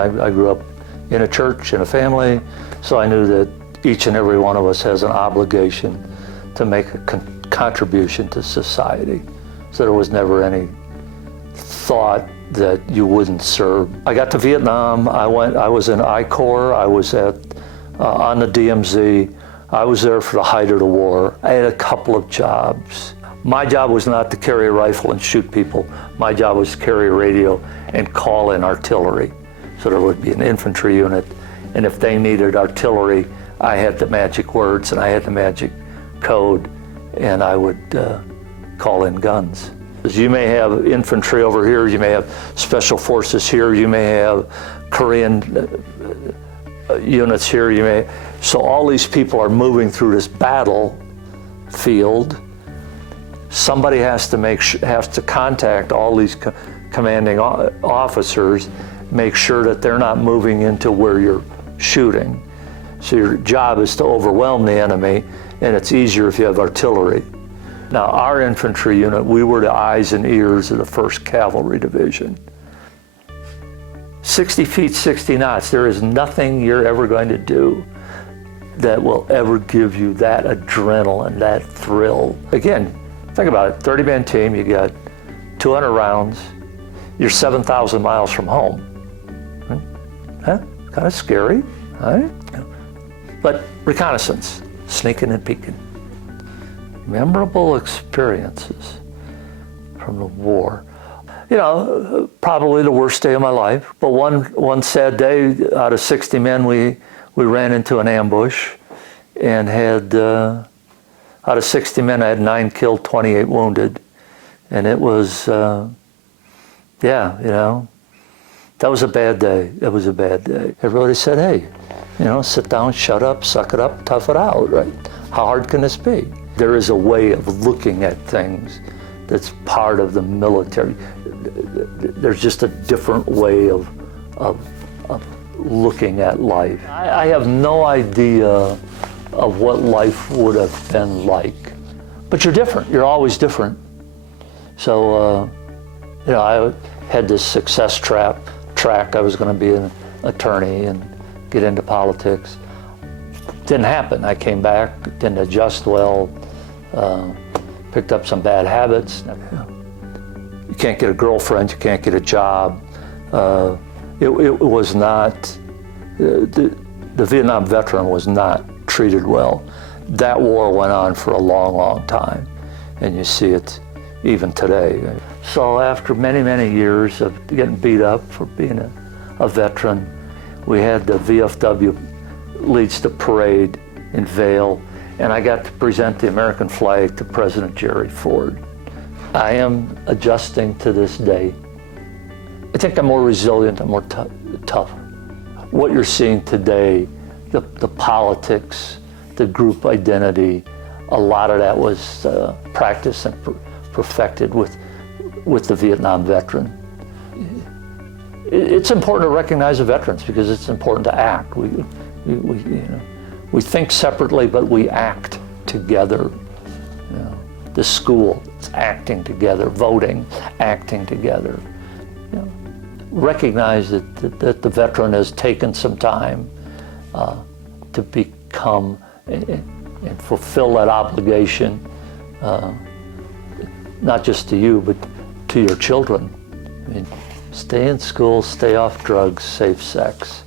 I grew up in a church, in a family, so I knew that each and every one of us has an obligation to make a contribution to society. So there was never any thought that you wouldn't serve. I got to Vietnam. I was in I Corps. I was on the DMZ. I was there for the height of the war. I had a couple of jobs. My job was not to carry a rifle and shoot people. My job was to carry a radio and call in artillery. So there would be an infantry unit, and if they needed artillery, I had the magic words and I had the magic code, and I would call in guns. You may have infantry over here, you may have special forces here, you may have Korean units here, so all these people are moving through this battlefield. Somebody has to contact all these commanding officers, make sure that they're not moving into where you're shooting. So your job is to overwhelm the enemy, and it's easier if you have artillery. Now, our infantry unit, we were the eyes and ears of the 1st Cavalry Division. 60 feet, 60 knots, there is nothing you're ever going to do that will ever give you that adrenaline, that thrill. Again, think about it, 30-man team, you got 200 rounds, you're 7,000 miles from home. Huh? Kind of scary, right? But reconnaissance, sneaking and peeking. Memorable experiences from the war. You know, probably the worst day of my life. But one sad day, out of 60 men, we ran into an ambush and had, out of 60 men, I had 9 killed, 28 wounded. And it was, yeah, you know, that was a bad day. That was a bad day. Everybody said, hey, you know, sit down, shut up, suck it up, tough it out, right? How hard can this be? There is a way of looking at things that's part of the military. There's just a different way of looking at life. I have no idea of what life would have been like. But you're different, you're always different. So, you know, I had this success track. I was going to be an attorney and get into politics. Didn't happen. I came back, didn't adjust well, picked up some bad habits. You can't get a girlfriend, you can't get a job. It was not, the Vietnam veteran was not treated well. That war went on for a long, long time, and you see it even today. So after many, many years of getting beat up for being a veteran, we had the VFW leads the parade in Vail, and I got to present the American flag to President Jerry Ford. I am adjusting to this day. I think I'm more resilient, I'm more tough. What you're seeing today, the politics, the group identity, a lot of that was practiced and perfected with the Vietnam veteran. It's important to recognize the veterans because it's important to act. We think separately, but we act together. You know, the school, it's acting together. Voting, acting together. You know, recognize that the veteran has taken some time to become and fulfill that obligation, not just to you, but to your children. I mean, stay in school, stay off drugs, safe sex.